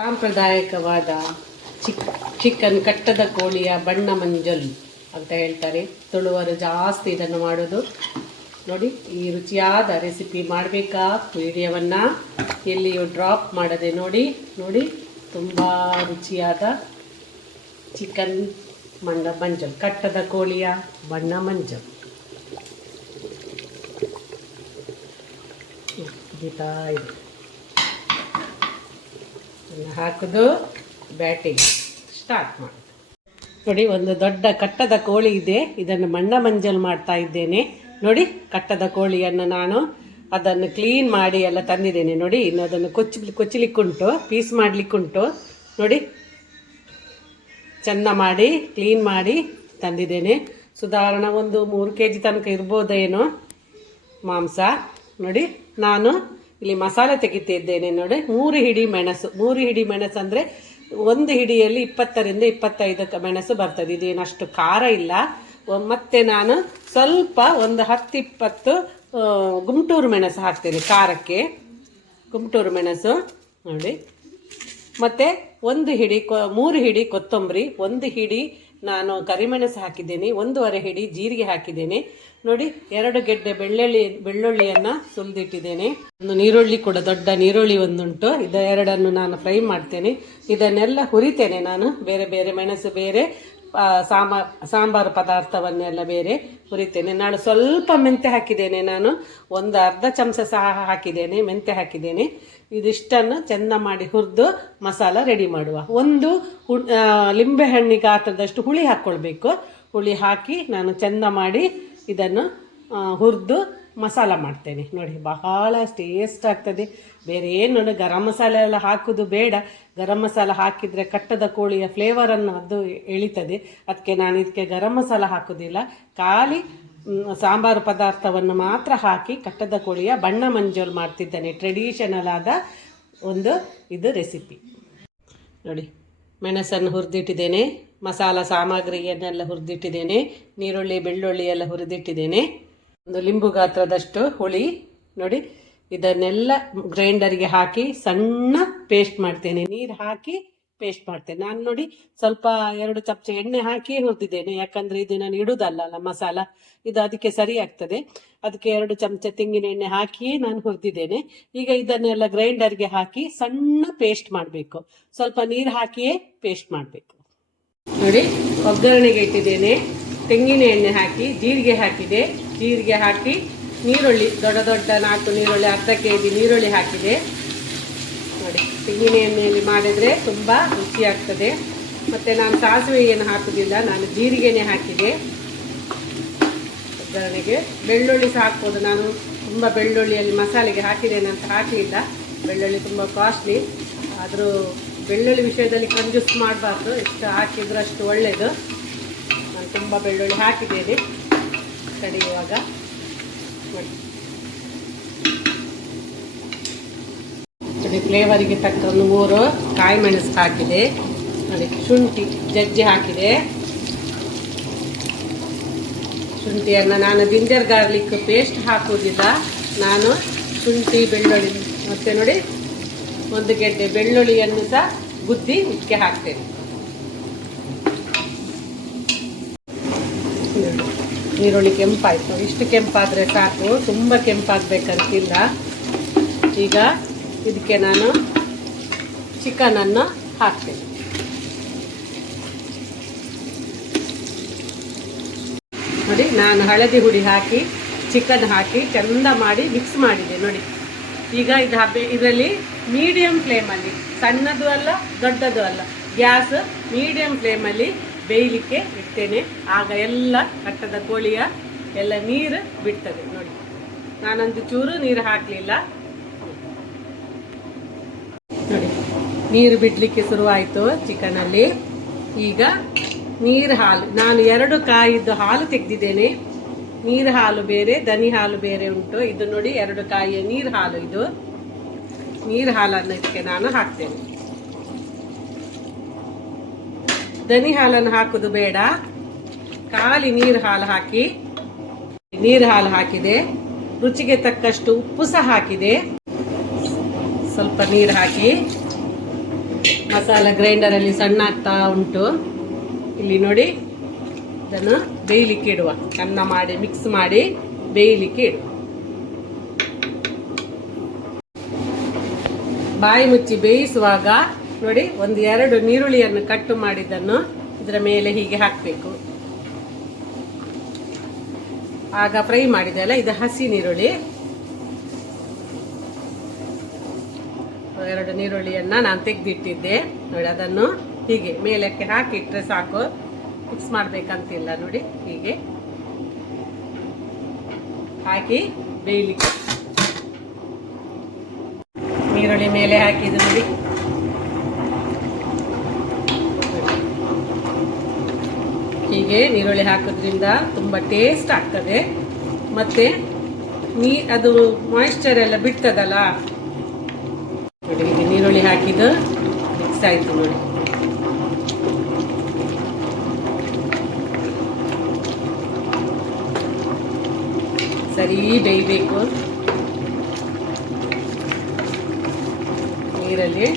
ಸಾಂಪ್ರದಾಯಿಕವಾದ ಚಿಕ್ chicken ಕಟ್ಟದ ಕೋಳಿಯ ಬಣ್ಣ ಮಂಜಲ್ ಅಂತ ಹೇಳ್ತಾರೆ. ತುಳುವರು ಜಾಸ್ತಿ ಇದನ್ನು ಮಾಡೋದು. ನೋಡಿ, ಈ ರುಚಿಯಾದ ರೆಸಿಪಿ ಮಾಡಬೇಕಾ ವಿಡಿಯೋವನ್ನು ಎಲ್ಲಿಯೂ ಡ್ರಾಪ್ ಮಾಡದೆ ನೋಡಿ ನೋಡಿ, ತುಂಬ ರುಚಿಯಾದ ಚಿಕನ್ ಬಣ್ಣ ಮಂಜಲ್, ಕಟ್ಟದ ಕೋಳಿಯ ಬಣ್ಣ ಮಂಜಲ್. ಇದೆ. ಹಾಕೋದು ಬ್ಯಾಟಿಂಗ್. ಸ್ಟಾರ್ಟ್ ಮಾಡೋದು ನೋಡಿ, ಒಂದು ದೊಡ್ಡ ಕಟ್ಟದ ಕೋಳಿ ಇದೆ. ಇದನ್ನು ಮಣ್ಣ ಮಂಜಲ್ ಮಾಡ್ತಾ ಇದ್ದೇನೆ. ನೋಡಿ, ಕಟ್ಟದ ಕೋಳಿಯನ್ನು ನಾನು ಅದನ್ನು ಕ್ಲೀನ್ ಮಾಡಿ ಎಲ್ಲ ತಂದಿದ್ದೇನೆ. ನೋಡಿ, ಇನ್ನು ಅದನ್ನು ಕೊಚ್ಚಿ ಕೊಚ್ಚಲಿಕ್ಕುಂಟು, ಪೀಸ್ ಮಾಡಲಿಕ್ಕುಂಟು. ನೋಡಿ, ಚೆಂದ ಮಾಡಿ ಕ್ಲೀನ್ ಮಾಡಿ ತಂದಿದ್ದೇನೆ. ಸುಧಾರಣ, ಒಂದು ಮೂರು ಕೆ ಜಿ ತನಕ ಇರ್ಬೋದೇನೋ ಮಾಂಸ. ನೋಡಿ, ನಾನು ಇಲ್ಲಿ ಮಸಾಲೆ ತೆಗಿತಿದ್ದೇನೆ ನೋಡಿ. ಮೂರು ಹಿಡಿ ಮೆಣಸು. ಮೂರು ಹಿಡಿ ಮೆಣಸು ಅಂದರೆ ಒಂದು ಹಿಡಿಯಲ್ಲಿ ಇಪ್ಪತ್ತರಿಂದ ಇಪ್ಪತ್ತೈದು ಮೆಣಸು ಬರ್ತದೆ. ಇದೇನಷ್ಟು ಖಾರ ಇಲ್ಲ. ಮತ್ತು ನಾನು ಸ್ವಲ್ಪ ಒಂದು ಹತ್ತಿಪ್ಪತ್ತು ಇಪ್ಪತ್ತು ಗುಂಟೂರು ಮೆಣಸು ಹಾಕ್ತೇನೆ ಖಾರಕ್ಕೆ. ಗುಂಟೂರು ಮೆಣಸು ನೋಡಿ. ಮತ್ತು ಒಂದು ಹಿಡಿ ಕೊ, ಮೂರು ಹಿಡಿ ಕೊತ್ತಂಬರಿ, ಒಂದು ಹಿಡಿ ನಾನು ಕರಿಮೆಣಸು ಹಾಕಿದ್ದೇನೆ, ಒಂದೂವರೆ ಹಿಡಿ ಜೀರಿಗೆ ಹಾಕಿದ್ದೇನೆ. ನೋಡಿ, ಎರಡು ಗೆಡ್ಡೆ ಬೆಳ್ಳುಳ್ಳಿ, ಬೆಳ್ಳುಳ್ಳಿಯನ್ನು ಸುಲಿದಿಟ್ಟಿದ್ದೇನೆ. ಒಂದು ನೀರುಳ್ಳಿ ಕೂಡ, ದೊಡ್ಡ ನೀರುಳ್ಳಿ ಒಂದುಂಟು. ಇದ ಎರಡನ್ನು ನಾನು ಫ್ರೈ ಮಾಡ್ತೇನೆ. ಇದನ್ನೆಲ್ಲ ಹುರಿತೇನೆ ನಾನು. ಬೇರೆ ಬೇರೆ ಮೆಣಸು ಬೇರೆ. ಆ, ಸಾಂಬಾ ಸಾಂಬಾರು ಪದಾರ್ಥವನ್ನೆಲ್ಲ ಬೇರೆ ಹುರಿತೇನೆ. ನಾನು ಸ್ವಲ್ಪ ಮೆಂತೆ ಹಾಕಿದ್ದೇನೆ ನಾನು. ಒಂದು ಅರ್ಧ ಚಮಚ ಸಹ ಹಾಕಿದ್ದೇನೆ ಮೆಂತೆ ಹಾಕಿದ್ದೇನೆ. ಇದಿಷ್ಟನ್ನು ಚೆಂದ ಮಾಡಿ ಹುರಿದು ಮಸಾಲ ರೆಡಿ ಮಾಡುವ. ಒಂದು ಹು ಲಿಂಬೆ ಗಾತ್ರದಷ್ಟು ಹುಳಿ ಹಾಕ್ಕೊಳ್ಬೇಕು. ಹುಳಿ ಹಾಕಿ ನಾನು ಚೆಂದ ಮಾಡಿ ಇದನ್ನು ಹುರಿದು ಮಸಾಲ ಮಾಡ್ತೇನೆ. ನೋಡಿ, ಬಹಳ ಟೇಸ್ಟ್ ಆಗ್ತದೆ. ಬೇರೆ ಏನು ಗರಂ ಮಸಾಲೆ ಎಲ್ಲ ಹಾಕೋದು ಬೇಡ. ಗರಂ ಮಸಾಲ ಹಾಕಿದರೆ ಕಟ್ಟದ ಕೋಳಿಯ ಫ್ಲೇವರನ್ನು ಅದು ಎಳಿತದೆ. ಅದಕ್ಕೆ ನಾನು ಇದಕ್ಕೆ ಗರಂ ಮಸಾಲ ಹಾಕೋದಿಲ್ಲ. ಖಾಲಿ ಸಾಂಬಾರು ಪದಾರ್ಥವನ್ನು ಮಾತ್ರ ಹಾಕಿ ಕಟ್ಟದ ಕೋಳಿಯ ಬಣ್ಣ ಮಂಜೋಲ್ ಮಾಡ್ತಿದ್ದೇನೆ. ಟ್ರೆಡಿಷನಲ್ ಆದ ಒಂದು ಇದು ರೆಸಿಪಿ ನೋಡಿ, ಮೆಣಸನ್ನು ಹುರಿದಿಟ್ಟಿದ್ದೇನೆ. ಮಸಾಲ ಸಾಮಗ್ರಿಯನ್ನೆಲ್ಲ ಹುರಿದಿಟ್ಟಿದ್ದೇನೆ. ನೀರುಳ್ಳಿ, ಬೆಳ್ಳುಳ್ಳಿ ಎಲ್ಲ ಹುರಿದಿಟ್ಟಿದ್ದೇನೆ. ಒಂದು ಲಿಂಬು ಗಾತ್ರದಷ್ಟು ಹುಳಿ, ನೋಡಿ, ಇದನ್ನೆಲ್ಲ ಗ್ರೈಂಡರ್ಗೆ ಹಾಕಿ ಸಣ್ಣ ಪೇಸ್ಟ್ ಮಾಡ್ತೇನೆ. ನೀರು ಹಾಕಿ ಪೇಸ್ಟ್ ಮಾಡ್ತೇನೆ. ನಾನು ನೋಡಿ ಸ್ವಲ್ಪ ಎರಡು ಚಮಚ ಎಣ್ಣೆ ಹಾಕಿ ಹುರಿದಿದ್ದೇನೆ. ಯಾಕಂದರೆ ಇದು ನಾನು ಇಡುವುದಲ್ಲ ಮಸಾಲ. ಇದು ಅದಕ್ಕೆ ಸರಿ ಆಗ್ತದೆ. ಅದಕ್ಕೆ ಎರಡು ಚಮಚ ತೆಂಗಿನ ಎಣ್ಣೆ ಹಾಕಿ ನಾನು ಹುರಿದಿದ್ದೇನೆ. ಈಗ ಇದನ್ನೆಲ್ಲ ಗ್ರೈಂಡರ್ಗೆ ಹಾಕಿ ಸಣ್ಣ ಪೇಸ್ಟ್ ಮಾಡಬೇಕು. ಸ್ವಲ್ಪ ನೀರು ಹಾಕಿಯೇ ಪೇಸ್ಟ್ ಮಾಡಬೇಕು. ನೋಡಿ, ಒಗ್ಗರಣೆಗೆ ಇಟ್ಟಿದ್ದೇನೆ. ತೆಂಗಿನ ಎಣ್ಣೆ ಹಾಕಿ, ಜೀರಿಗೆ ಹಾಕಿದೆ. ಜೀರಿಗೆ ಹಾಕಿ ನೀರುಳ್ಳಿ, ದೊಡ್ಡ ದೊಡ್ಡ ನಾಲ್ಕು ನೀರುಳ್ಳಿ, ಅರ್ಧ ಕೆ ಜಿ ನೀರುಳ್ಳಿ ಹಾಕಿದೆ. ನೋಡಿ ತೆಂಗಿನ ಎಣ್ಣೆಯಲ್ಲಿ ಮಾಡಿದರೆ ತುಂಬ ರುಚಿಯಾಗ್ತದೆ. ಮತ್ತು ನಾನು ಸಾಸಿವೆ ಏನು ಹಾಕೋದಿಲ್ಲ, ನಾನು ಜೀರಿಗೆನೇ ಹಾಕಿದೆ. ಉದಾಹರಣೆಗೆ ಬೆಳ್ಳುಳ್ಳಿ ಸಹ ಹಾಕ್ಬೋದು. ನಾನು ತುಂಬ ಬೆಳ್ಳುಳ್ಳಿಯಲ್ಲಿ ಮಸಾಲೆಗೆ ಹಾಕಿದ್ದೇನೆ ಅಂತ ಹಾಕಲಿಲ್ಲ ಬೆಳ್ಳುಳ್ಳಿ ತುಂಬ ಕಾಸ್ಟ್ಲಿ ಆದರೂ ಬೆಳ್ಳುಳ್ಳಿ ವಿಷಯದಲ್ಲಿ ಕಂಜೂಸ್ ಮಾಡಬಾರ್ದು. ಎಷ್ಟು ಹಾಕಿದ್ರೂ ಅಷ್ಟು ಒಳ್ಳೆಯದು ನಾನು ತುಂಬ ಬೆಳ್ಳುಳ್ಳಿ ಹಾಕಿದ್ದೇನೆ. ಕಡಿಯುವಾಗ ನೋಡಿ ಫ್ಲೇವರಿಗೆ ತಕ್ಕ ಮೂರು ಕಾಯಿ ಮೆಣಸು ಹಾಕಿದೆ. ಅದಕ್ಕೆ ಶುಂಠಿ, ಜಜ್ಜಿ ಹಾಕಿದೆ. ಶುಂಠಿಯನ್ನು ನಾನು ಜಿಂಜರ್ ಗಾರ್ಲಿಕ್ ಪೇಸ್ಟ್ ಹಾಕುವುದಿಲ್ಲ. ನಾನು ಶುಂಠಿ, ಬೆಳ್ಳುಳ್ಳಿ, ಮತ್ತು ನೋಡಿ ಒಂದು ಗೆಡ್ಡೆ ಬೆಳ್ಳುಳ್ಳಿಯನ್ನು ಸಹ ಗುದ್ದಿ ಉಕ್ಕಿ ಹಾಕ್ತೇನೆ. ಈರುಳ್ಳಿ ಕೆಂಪಾಯಿತು. ಇಷ್ಟು ಕೆಂಪಾದರೆ ಸಾಕು. ತುಂಬ ಕೆಂಪಾಗಬೇಕಂತಿಲ್ಲ. ಈಗ ಇದಕ್ಕೆ ನಾನು ಚಿಕನನ್ನು ಹಾಕ್ತೀನಿ. ನೋಡಿ, ನಾನು ಹಳದಿ ಹುಡಿ ಹಾಕಿ, ಚಿಕನ್ ಹಾಕಿ ಚೆಂದ ಮಾಡಿ ಮಿಕ್ಸ್ ಮಾಡಿದೆ, ನೋಡಿ. ಈಗ ಇದು ಹಬ್ಬಿ, ಇದರಲ್ಲಿ ಮೀಡಿಯಂ ಫ್ಲೇಮಲ್ಲಿ ಸಣ್ಣದು ಅಲ್ಲ, ದೊಡ್ಡದು ಅಲ್ಲ, ಗ್ಯಾಸ್ ಮೀಡಿಯಂ ಫ್ಲೇಮಲ್ಲಿ ಬೇಯಲಿಕ್ಕೆ ಇಡ್ತೇನೆ. ಆಗ ಎಲ್ಲ ಕಟ್ಟದ ಕೋಳಿಯ ಎಲ್ಲ ನೀರು ಬಿಡ್ತದೆ ನೋಡಿ. ನಾನೊಂದು ಚೂರು ನೀರು ಹಾಕಲಿಲ್ಲ. ನೋಡಿ, ನೀರು ಬಿಡಲಿಕ್ಕೆ ಶುರುವಾಯಿತು ಚಿಕನಲ್ಲಿ. ಈಗ ನೀರು ಹಾಲು, ನಾನು ಎರಡು ಕಾಯಿದ್ದು ಹಾಲು ತೆಗೆದಿದ್ದೇನೆ. ನೀರು ಹಾಲು ಬೇರೆ, ದನಿ ಹಾಲು ಬೇರೆ ಉಂಟು. ಇದು ನೋಡಿ ಎರಡು ಕಾಯಿಯ ನೀರು ಹಾಲು ಇದು. ನೀರು ಹಾಲನ್ನು ಇದಕ್ಕೆ ನಾನು ಹಾಕ್ತೇನೆ. ದನಿ ಹಾಲನ್ನು ಹಾಕೋದು ಬೇಡ. ಖಾಲಿ ನೀರು ಹಾಲು ಹಾಕಿ, ನೀರು ಹಾಲು ಹಾಕಿದೆ. ರುಚಿಗೆ ತಕ್ಕಷ್ಟು ಉಪ್ಪು ಸಹ ಹಾಕಿದೆ. ಸ್ವಲ್ಪ ನೀರು ಹಾಕಿ, ಮಸಾಲ ಗ್ರೈಂಡರಲ್ಲಿ ಸಣ್ಣ ಆಗ್ತಾ ಉಂಟು. ಇಲ್ಲಿ ನೋಡಿ, ಇದನ್ನು ಬೇಯಲಿಕ್ಕೆ ಇಡುವ. ಅನ್ನ ಮಾಡಿ ಮಿಕ್ಸ್ ಮಾಡಿ ಬೇಯಲಿಕ್ಕೆ ಇಡುವ. ಬಾಯಿ ಮುಚ್ಚಿ ಬೇಯಿಸುವಾಗ ನೋಡಿ, ಒಂದು ಎರಡು ನೀರುಳ್ಳಿಯನ್ನು ಕಟ್ಟು ಮಾಡಿದ್ದನ್ನು ಇದರ ಮೇಲೆ ಹೀಗೆ ಹಾಕಬೇಕು. ಆಗ ಫ್ರೈ ಮಾಡಿದೆ ಅಲ್ಲ, ಇದು ಹಸಿ ನೀರುಳ್ಳಿ ಎರಡು ನೀರುಳ್ಳಿಯನ್ನ ನಾನು ತೆಗೆದಿಟ್ಟಿದ್ದೆ. ನೋಡಿ, ಅದನ್ನು ಹೀಗೆ ಮೇಲಕ್ಕೆ ಹಾಕಿಟ್ರೆ ಸಾಕು. ಮಿಕ್ಸ್ ಮಾಡಬೇಕಂತಿಲ್ಲ, ನೋಡಿ, ಹೀಗೆ. ಹಾಕಿ ಬೇಯಲಿಕ್ಕೆ. ನೀರುಳ್ಳಿ ಮೇಲೆ ಹಾಕಿದ್ದು ನೋಡಿ. ಹೀಗೆ ನೀರುಳ್ಳಿ ಹಾಕೋದ್ರಿಂದ ತುಂಬ ಟೇಸ್ಟ್ ಆಗ್ತದೆ. ಮತ್ತೆ ನೀ, ಅದು ಮಾಯಿಶ್ಚರ್ ಎಲ್ಲ ಬಿಡ್ತದಲ್ಲ? ನೋಡಿ ಹೀಗೆ ನೀರುಳ್ಳಿ ಹಾಕಿದ್ದು ಮಿಕ್ಸ್ ಆಯಿತು ನೋಡಿ. ಸರಿ, ಬೇಯಬೇಕು. ನೀರಲ್ಲಿ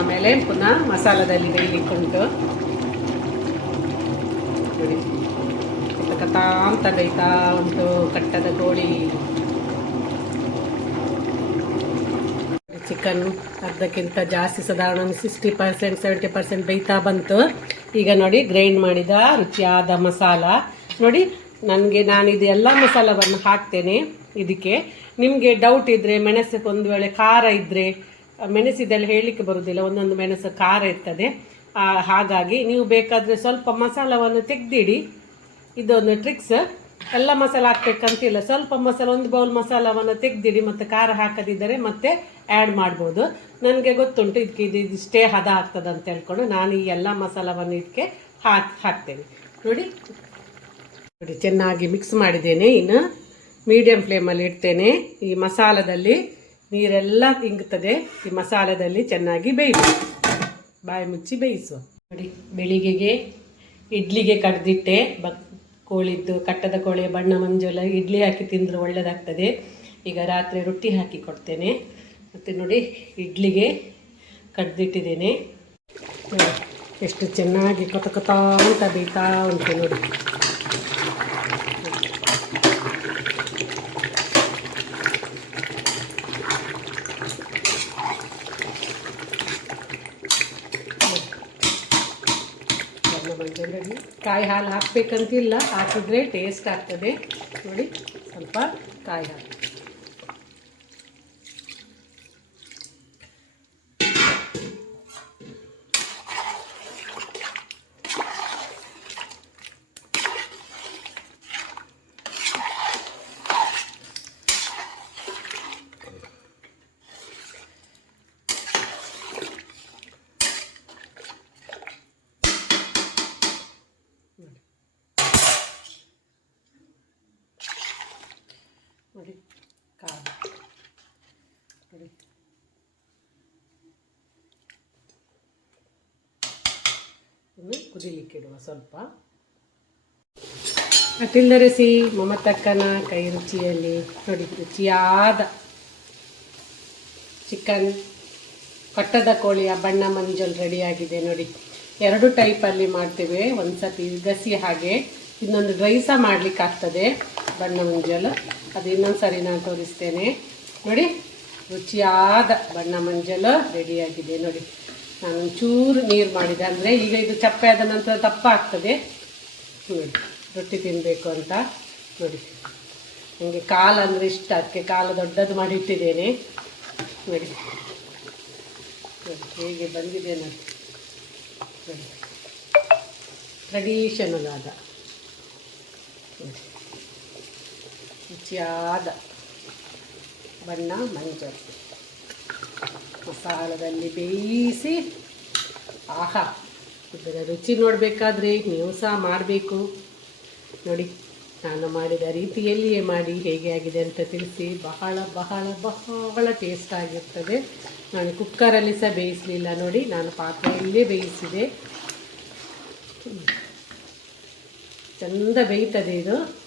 ಆಮೇಲೆ ಪುನಃ ಮಸಾಲದಲ್ಲಿ ಬೇಯಲಿಕ್ಕುಂಟು. ಬೇಯ್ತಾ ಉಂಟು ಕಟ್ಟದ ಕೋಳಿ ಚಿಕನ್ ಅರ್ಧಕ್ಕಿಂತ ಜಾಸ್ತಿ ಸಾಧಾರಣ ಸಿಕ್ಸ್ಟಿ ಪರ್ಸೆಂಟ್ ಸೆವೆಂಟಿ ಪರ್ಸೆಂಟ್ ಬೈತಾ ಬಂತು. ಈಗ ನೋಡಿ ಗ್ರೈಂಡ್ ಮಾಡಿದ ರುಚಿಯಾದ ಮಸಾಲ. ನೋಡಿ, ನನಗೆ ನಾನು ಇದು ಎಲ್ಲ ಮಸಾಲವನ್ನು ಹಾಕ್ತೇನೆ ಇದಕ್ಕೆ. ನಿಮಗೆ ಡೌಟ್ ಇದ್ದರೆ ಮೆಣಸಕ್ಕೆ ಒಂದು ವೇಳೆ ಖಾರ ಇದ್ದರೆ ಮೆಣಸಿದೆಲ್ಲ ಹೇಳಲಿಕ್ಕೆ ಬರುವುದಿಲ್ಲ ಒಂದೊಂದು ಮೆಣಸು ಖಾರ ಇರ್ತದೆ. ಹಾಗಾಗಿ ನೀವು ಬೇಕಾದರೆ ಸ್ವಲ್ಪ ಮಸಾಲವನ್ನು ತೆಗೆದಿಡಿ. ಇದೊಂದು ಟ್ರಿಕ್ಸ್ ಎಲ್ಲ ಮಸಾಲ ಹಾಕ್ಬೇಕಂತಿಲ್ಲ. ಸ್ವಲ್ಪ ಮಸಾಲ, ಒಂದು ಬೌಲ್ ಮಸಾಲವನ್ನು ತೆಗೆದಿಡಿ ಮತ್ತು ಖಾರ ಹಾಕದಿದ್ದರೆ ಮತ್ತೆ ಆ್ಯಡ್ ಮಾಡ್ಬೋದು. ನನಗೆ ಗೊತ್ತುಂಟು, ಇದಕ್ಕೆ ಇದು ಇದಿಷ್ಟೇ ಹದ ಆಗ್ತದೆ ಅಂತ ಹೇಳ್ಕೊಂಡು ನಾನು ಈ ಎಲ್ಲ ಮಸಾಲವನ್ನು ಇದಕ್ಕೆ ಹಾಕಿ, ಹಾಕ್ತೇನೆ. ನೋಡಿ. ನೋಡಿ, ಚೆನ್ನಾಗಿ ಮಿಕ್ಸ್ ಮಾಡಿದ್ದೇನೆ. ಇನ್ನು ಮೀಡಿಯಂ ಫ್ಲೇಮಲ್ಲಿ ಇಡ್ತೇನೆ. ಈ ಮಸಾಲದಲ್ಲಿ ನೀರೆಲ್ಲ ತಿಂಗುತ್ತದೆ ಈ ಮಸಾಲದಲ್ಲಿ ಚೆನ್ನಾಗಿ ಬೇಯಬೇಕು ಬಾಯಿ ಮುಚ್ಚಿ ಬೇಯಿಸುವ. ನೋಡಿ, ಬೆಳಿಗ್ಗೆಗೆ ಇಡ್ಲಿಗೆ ಕಡ್ದಿಟ್ಟೆ. ಬಕ್, ಕೋಳಿದ್ದು, ಕಟ್ಟದ ಕೋಳಿಯ ಬಣ್ಣ ಮಂಜುಲ ಇಡ್ಲಿ ಹಾಕಿ ತಿಂದರೆ ಒಳ್ಳೆಯದಾಗ್ತದೆ ಈಗ ರಾತ್ರಿ ರೊಟ್ಟಿ ಹಾಕಿ ಕೊಡ್ತೇನೆ. ಮತ್ತು ನೋಡಿ, ಇಡ್ಲಿಗೆ ಕಡ್ದಿಟ್ಟಿದ್ದೇನೆ. ಎಷ್ಟು ಚೆನ್ನಾಗಿ ಕೊತ ಕೊತ ಅಂತ ಬೇಯ್ತಾ ಉಂಟು ನೋಡಿ ಬಣ್ಣ ಕಾಯಿ ಹಾಲು ಹಾಕಬೇಕಂತಿಲ್ಲ ಹಾಕಿದ್ರೆ ಟೇಸ್ಟ್ ಆಗ್ತದೆ. ನೋಡಿ ಸ್ವಲ್ಪ ಕಾಯಿ ಹಾಲು ನೋಡಿ ಕಾಳು ನೋಡಿ ಇನ್ನು ಕುದಿಲಿಕ್ಕಿಡುವ ಸ್ವಲ್ಪ. ಅಟಿಲ್ದರೆಸಿ ಮಮತಕ್ಕನ, ಕೈ ರುಚಿಯಲ್ಲಿ ನೋಡಿ, ರುಚಿಯಾದ ಚಿಕನ್ ಕಟ್ಟದ ಕೋಳಿಯ ಬಣ್ಣ ಮಂಜಲ್ ರೆಡಿಯಾಗಿದೆ ನೋಡಿ. ಎರಡು ಟೈಪಲ್ಲಿ ಮಾಡ್ತೇವೆ. ಒಂದು ಸತಿ ಗಸಿ ಹಾಗೆ, ಇನ್ನೊಂದು ಡ್ರೈ ಸಹ ಮಾಡ್ಲಿಕ್ಕೆ ಆಗ್ತದೆ ಬಣ್ಣ ಮಂಜಲ್. ಅದು ಇನ್ನೊಂದು ಸರಿ ನಾನು ತೋರಿಸ್ತೇನೆ. ನೋಡಿ, ರುಚಿಯಾದ ಬಣ್ಣ ಮಂಜಲ್ ರೆಡಿಯಾಗಿದೆ ನೋಡಿ. ನಾನು ಒಂಚೂರು ನೀರು ಮಾಡಿದೆ. ಅಂದರೆ ಈಗ ಇದು ಚಪ್ಪೆ ಆದ ನಂತರ ದಪ್ಪ ಆಗ್ತದೆ ನೋಡಿ, ರೊಟ್ಟಿ ತಿನ್ನಬೇಕು ಅಂತ. ನೋಡಿ ನನಗೆ ಕಾಲು ಅಂದರೆ ಇಷ್ಟ. ಅದಕ್ಕೆ ಕಾಲು ದೊಡ್ಡದು ಮಾಡಿ ಇಟ್ಟಿದ್ದೇನೆ. ನೋಡಿ ಹೇಗೆ ಬಂದಿದೆ ನಾನು ನೋಡಿ ಟ್ರೆಡಿಷನಲ್ ಆದ. ರುಚಿಯಾದ ಬಣ್ಣ ಮಂಜಲ್ ಮಸಾಲದಲ್ಲಿ ಬೇಯಿಸಿ, ಆಹಾ, ಇದರ ರುಚಿ ನೋಡಬೇಕಾದ್ರೆ ನೀವು ಸಹ ಮಾಡಬೇಕು. ನೋಡಿ, ನಾನು ಮಾಡಿದ ರೀತಿಯಲ್ಲಿಯೇ ಮಾಡಿ ಹೇಗೆ ಆಗಿದೆ ಅಂತ ತಿಳಿಸಿ, ಬಹಳ ಬಹಳ ಬಹಳ ಟೇಸ್ಟ್ ಆಗಿರ್ತದೆ. ನಾನು ಕುಕ್ಕರಲ್ಲಿ ಸಹ ಬೇಯಿಸಲಿಲ್ಲ. ನೋಡಿ, ನಾನು ಪಾತ್ರೆಯಲ್ಲೇ ಬೇಯಿಸಿದೆ. ಚಂದ ಬೇಯ್ತದೆ ಇದು.